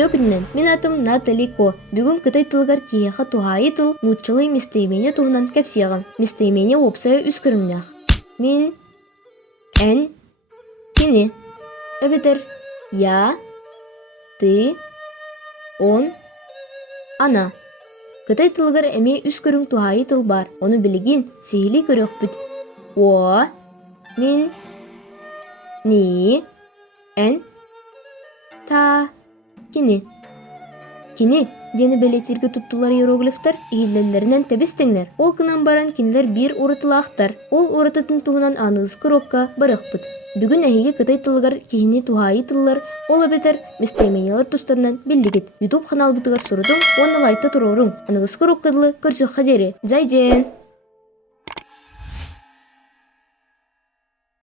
Өтө күннен, мен атым Натали Ко. Бүгін кытай тылгар киеха тухайы тыл нутчылы местеймене туғынан кәпсияғын. Местеймене опсая үскірімнях. Мен, ән, кені. Өбітір, я, ты, он, ана. Кытай тылгар әме үскірім тухайы тыл бар. Оны білеген сейлі көрек бүт. О, мен, ни, ән, та, кені. Кені, дені бәлеттерге тұттылар иероглифтар, игіллерлерінен тәбістеңнер. Ол кынан баран кенілер бір ұрытылақтар. Ол ұрытытын туғынан анығыз көропқа барық бұд. Бүгін әйге кытай тылығар кейіне тухайы тылылар, ол әбетер местейменелер тұстарынан білдігет. YouTube канал бұтығар сұрудың, оны лайта тұрорың. Анығыз көропқадылы көрсөк қадері. Зайден!